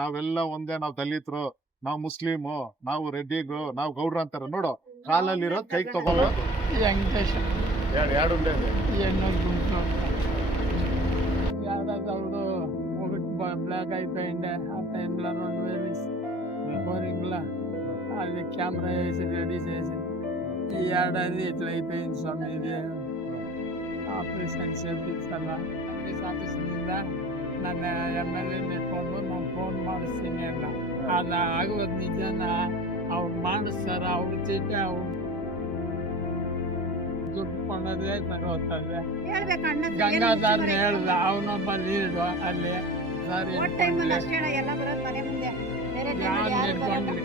ನಾವೆಲ್ಲ ಒಂದೇ, ನಾವ್ ದಲಿತರು, ನಾವ್ ಮುಸ್ಲಿಮು, ನಾವು ರೆಡ್ಡಿಗಳು, ನಾವು ಗೌಡ್ರು ಅಂತಾರ ನೋಡು. ಕಾಲಲ್ಲಿರೋ ಕೈಗೆ ತಗೋಬೇಕು. ವೆಂಕಟೇಶ್ ಎರಡು ಉಂಡೆ ಇದೆ. ಎನ್ನೂರು ಗುಂಟು ಯಾವ್ದಾದ್ರು ఒకటి బ్లాక్ అయిపోయిండే ఆ టైంలో 2000 బోరింగ్లో అది కెమెరా వేసి రెడీ చేసి ఈ ఏడాది ఇట్లా అయిపోయింది స్వామి. ఇది ఆపరేషన్ చేపించాల ఆఫీస్ మీద ನನ್ನ ಎಮ್.ಎಲ್.ಎ ಇಟ್ಕೊಂಡು ನಾನು ಫೋನ್ ಮಾಡಿಸ್ತೀನಿ ಅಲ್ಲ. ಅದು ಆಗೋದು ನಿಜನ ಅವ್ರು ಮಾಡಿಸ್ತಾರ, ಅವ್ರು ಚೀಟಿ ಅವ್ರು ದುಡ್ಡು ಕೊಂಡೋದ್ರೆ ತಗೋತಾರೆ. ಗಂಗಾಧರ್ನ ಹೇಳ್ದ, ಅವನೊಬ್ಬ ಲೀಡು ಅಲ್ಲಿ ಸರ್ ಯಾರು ನಿಂತ್ಕೊಂಡ್ಲಿ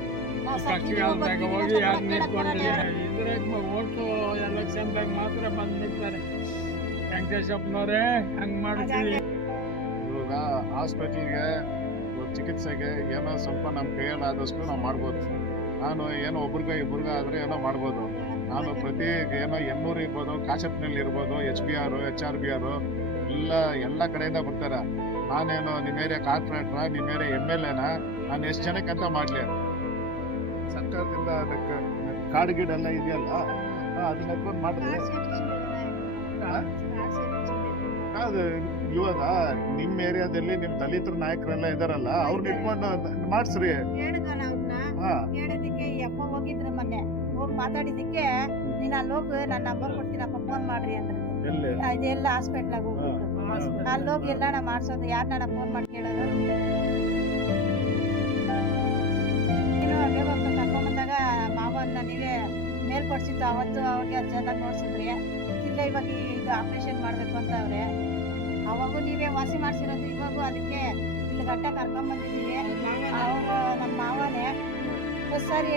ಪಕ್ಷಗಾಲದಾಗ ಹೋಗಿ ಯಾರು ನಿಂತ್ಕೊಂಡ್ಲಿ ಇದ್ರಾಗ ಓಟು ಎಲೆಕ್ಷನ್ದಾಗ ಮಾತ್ರ ಬಂದ್ಬಿಡ್ತಾರೆ. ವೆಂಕಟೇಶಪ್ಪನವ್ರೆ ಹಂಗ್ ಮಾಡ್ತೀವಿ. ಇವಾಗ ಹಾಸ್ಪಿಟಲ್ಗೆ ಚಿಕಿತ್ಸೆಗೆ ಏನೋ ಸ್ವಲ್ಪ ನಮ್ಮ ಕೈಯಲ್ಲಿ ಆದಷ್ಟು ನಾವು ಮಾಡ್ಬೋದು. ನಾನು ಏನೋ ಒಬ್ರಿಗ ಆದ್ರೆ ಏನೋ ಮಾಡ್ಬೋದು. ನಾನು ಪ್ರತಿ ಏನೋ ಎನ್ನೂರು ಇರ್ಬೋದು, ಕಾಶಪ್ಪನಲ್ಲಿ ಇರ್ಬೋದು, HBR HRBR ಎಲ್ಲ ಕಡೆಯಿಂದ ಬರ್ತಾರೆ. ನಾನೇನು ನಿಮ್ಮ ಏರಿಯಾ ಕಾರ್ಪೊರೇಟ್ರ, ನಿಮ್ಮ ಏರಿಯಾ MLA ನಾನು ಎಷ್ಟು ಜನಕ್ಕಂತ ಮಾಡ್ಲಿ. ಸರ್ಕಾರದಿಂದ ಅದಕ್ಕೆ ಕಾರ್ಡ್ ಗಿಡ್ ಎಲ್ಲ ಇದೆಯಲ್ಲ, ಅದನ್ನ ಎತ್ಕೊಂಡು ಮಾಡಿದ್ರೆ ಅದು ಇವಾಗ ನಿಮ್ಮ ಏರಿಯಾದಲ್ಲಿ ನಿಮ್ ದಲಿತರ ನಾಯಕರೆಲ್ಲ ಇದಾರಲ್ಲ, ಅವ್ರನ್ನ ಇಟ್ಕೊಂಡು ಮಾಡ್ಸ್ರಿ. ಹೇಳೋದಿಕ್ಕೆ ಈ ಅಪ್ಪ ಹೋಗಿದ್ರು ಮೊನ್ನೆ, ಹೋಗಿ ಮಾತಾಡಿದಕ್ಕೆ ನೀನ್ ಅಲ್ಲಿ ಹೋಗಿ ನನ್ನ ನಂಬರ್ ಕೊಡ್ತೀನಪ್ಪ, ಫೋನ್ ಮಾಡ್ರಿ ಅಂದ್ರೆ ಇದೆಲ್ಲ ಹಾಸ್ಪಿಟ್ಲಾಗ ಹೋಗ್ಬೇಕು. ಅಲ್ಲಿ ಹೋಗಿ ಎಲ್ಲ ನಾ ಮಾಡ್ಸೋದು, ಯಾರು ನನ್ನ ಫೋನ್ ಮಾಡಿ ಕೇಳೋದು. ನೀನು ಅಲ್ಲೇ ಹೋಗ್ತಾ ಕರ್ಕೊಂಬಂದಾಗ ಮಾವನ್ನ ನೀವೇ ಮೇಲ್ಪಡಿಸಿತ್ತು, ಅವತ್ತು ಅವ್ರಿಗೆ ಚೆನ್ನಾಗಿ ನೋಡ್ಸಿದ್ರಿ. ಇಲ್ಲ ಇವಾಗ ಇದು ಆಪರೇಷನ್ ಮಾಡ್ಬೇಕು ಅಂತ ಅವ್ರೆ, ಅವಾಗೂ ನೀವೇ ವಾಸಿ ಮಾಡ್ಸಿರೋದು. ಇವಾಗೂ ಅದಕ್ಕೆ ಇಲ್ಲಿ ಗಂಟ ಕರ್ಕೊಂಬಂದಿದ್ದೀವಿ. ಅವರು ನಮ್ಮ ಮಾವನೇ ಸರಿ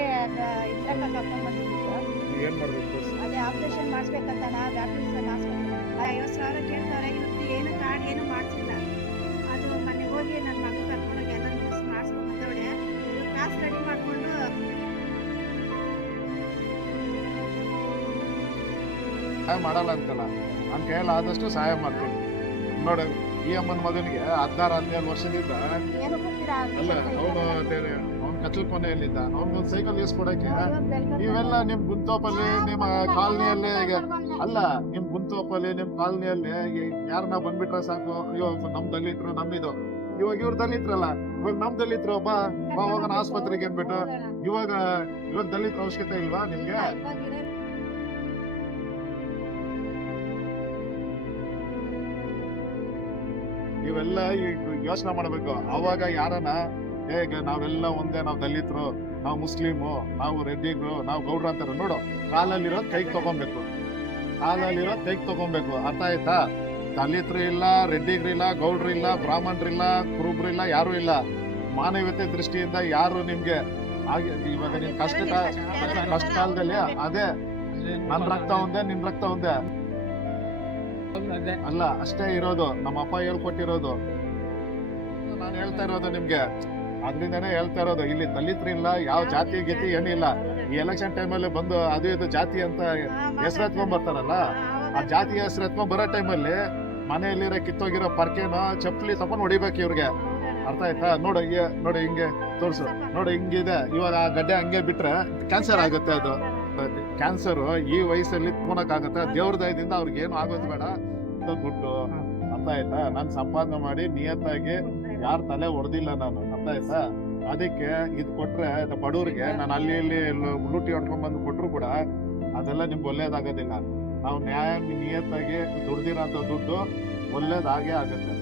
ಇದ್ರಾಗ ಕರ್ಕೊಂಬಂದಿದ್ದೀವಿ. ಅದೇ ಆಪರೇಷನ್ ಮಾಡಿಸ್ಬೇಕಂತ ನಾವು ಆಪರೇಷನ್ ಮಾಡಿಸ್ಬೇಕು. 50,000 ಕೇಳ್ತಾರೆ. ಇವತ್ತು ಏನು ಕಾರ್ಡ್ ಏನು ಮಾಡಿಸಿಲ್ಲ. ಅದು ಮನೆಗೆ ಹೋಗಿ ನನ್ನ ಮಗ ಕರ್ಕೊಂಡೋಗಿ ಎಲ್ಲ ನ್ಯೂಸ್ ಮಾಡಿಸ್ಕೊಂಡು ಬಂದವಳೆ. ಕಾಸು ರೆಡಿ ಮಾಡಿಕೊಂಡು ಸಹಾಯ ಮಾಡಲ್ಲ ಅಂತಲ್ಲ, ನನ್ನ ಕೈಯಲ್ಲಿ ಆದಷ್ಟು ಸಹಾಯ ಮಾಡ್ತೀನಿ. ನೋಡಿ, ಈ ಅಮ್ಮನ ಮಗನಿಗೆ 16-17 ವರ್ಷದಿಂದ ಅಲ್ಲ, ಅವ್ನು ಕಚ್ಚಲ್ ಕೊನೆಯಲ್ಲಿದ್ದ, ಅವ್ನಿಗೊಂದು ಸೈಕಲ್ ಇಸ್ಕೊಡಕ್ಕೆ ನೀವೆಲ್ಲ ನಿಮ್ ಗುಂತೋಪಲ್ಲಿ, ನಿಮ್ಮ ಕಾಲನಿಯಲ್ಲಿ ಅಲ್ಲ, ನಿಮ್ ಗುಂತೋಪಲ್ಲಿ ನಿಮ್ ಕಾಲನಿಯಲ್ಲಿ ಯಾರನ್ನ ಬಂದ್ಬಿಟ್ರೆ ಸಾಕು, ಅಯ್ಯೋ ನಮ್ ದಲಿತರು ನಮ್ಮಿದು. ಇವಾಗ ಇವ್ರು ದಲಿತರಲ್ಲ, ಇವಾಗ ನಮ್ ದಲಿತರು ಒಬ್ಬ ಹೋಗೋಣ ಆಸ್ಪತ್ರೆಗೆ ಅಂದ್ಬಿಟ್ಟು. ಇವಾಗ ದಲಿತರ ಅವಶ್ಯಕತೆ ಇಲ್ವಾ ನಿಮ್ಗೆ? ಇವೆಲ್ಲ ಯೋಚನೆ ಮಾಡ್ಬೇಕು. ಅವಾಗ ಯಾರನ್ನ ಹೇಗೆ ನಾವೆಲ್ಲ ಒಂದೇ, ನಾವ್ ದಲಿತರು, ನಾವು ಮುಸ್ಲಿಮು, ನಾವು ರೆಡ್ಡಿಗಳು, ನಾವು ಗೌಡ್ರು ಅಂತಾರ ನೋಡು. ಕಾಲಲ್ಲಿರೋದ್ ಕೈಗೆ ತಗೊಬೇಕು, ಕಾಲಲ್ಲಿರೋದ್ ಕೈಗೆ ತಗೊಬೇಕು. ಅರ್ಥ ಆಯ್ತಾ? ದಲಿತರು ಇಲ್ಲ, ರೆಡ್ಡಿಗ್ರು ಇಲ್ಲ, ಗೌಡ್ರು ಇಲ್ಲ, ಬ್ರಾಹ್ಮಣರಿಲ್ಲ, ಕುರುಬ್ರು ಇಲ್ಲ, ಯಾರು ಇಲ್ಲ. ಮಾನವೀಯತೆ ದೃಷ್ಟಿಯಿಂದ ಯಾರು ನಿಮ್ಗೆ ಇವಾಗ ನಿಮ್ ಕಷ್ಟ ಕಾಲದಲ್ಲಿ ಅದೇ ನನ್ ರಕ್ತ ಒಂದೇ, ನಿನ್ ರಕ್ತ ಒಂದೇ ಅಲ್ಲ, ಅಷ್ಟೇ ಇರೋದು. ನಮ್ಮ ಅಪ್ಪ ಹೇಳ್ಕೊಟ್ಟಿರೋದು, ನಾನು ಹೇಳ್ತಾ ಇರೋದು ನಿಮ್ಗೆ. ಅದ್ರಿಂದಾನೇ ಹೇಳ್ತಾ ಇರೋದು, ಇಲ್ಲಿ ದಲಿತರಿಲ್ಲ, ಯಾವ ಜಾತಿ ಗೀತಿ ಏನಿಲ್ಲ. ಈ ಎಲೆಕ್ಷನ್ ಟೈಮಲ್ಲಿ ಬಂದು ಅದು ಇದು ಜಾತಿ ಅಂತ ಹೆಸರು ಎತ್ಕೊಂಡ್ ಬರ್ತಾರಲ್ಲ, ಆ ಜಾತಿ ಹೆಸರು ಎತ್ಕೊಂಡ್ ಬರೋ ಟೈಮಲ್ಲಿ ಮನೆಯಲ್ಲಿರೋ ಕಿತ್ತೋಗಿರೋ ಪರ್ಕೆನೋ ಚಪ್ಪಲಿ ತಗೊಂಡು ಹೊಡಿಬೇಕು ಇವ್ರಿಗೆ. ಅರ್ಥ ಆಯ್ತಾ? ನೋಡಿ ಹಿಂಗೆ ತೋರ್ಸು, ನೋಡಿ ಹಿಂಗಿದೆ. ಇವಾಗ ಆ ಗಡ್ಡೆ ಹಂಗೆ ಬಿಟ್ರೆ ಕ್ಯಾನ್ಸರ್ ಆಗುತ್ತೆ. ಅದು ಕ್ಯಾನ್ಸರ್ ಈ ವಯಸ್ಸಲ್ಲಿ ತಗೊಳಕ್ಕಾಗತ್ತೆ? ದೇವ್ರ ದಯದಿಂದ ಅವ್ರಿಗೆ ಏನು ಆಗೋದು ಬೇಡ. ದುಡ್ಡು, ಅರ್ಥ ಆಯ್ತಾ? ನಾನು ಸಂಪಾದನೆ ಮಾಡಿ ನಿಯತ್ತಾಗಿ ಯಾರ ತಲೆ ಹೊಡೆದಿಲ್ಲ ನಾನು, ಅರ್ಥ ಆಯ್ತಾ? ಅದಕ್ಕೆ ಇದು ಕೊಟ್ರೆ ಬಡವ್ರಿಗೆ ನಾನು ಅಲ್ಲಿ ಇಲ್ಲಿ ಲೂಟಿ ಹೊಡ್ಕೊಂಡ್ ಬಂದು ಕೊಟ್ರು ಕೂಡ ಅದೆಲ್ಲ ನಿಮ್ಗೆ ಒಳ್ಳೇದಾಗೋದಿಲ್ಲ. ನಾವು ನ್ಯಾಯ ನಿಯತ್ತಾಗಿ ದುಡ್ದಿರೋಂಥ ದುಡ್ಡು ಒಳ್ಳೇದಾಗೇ ಆಗುತ್ತೆ.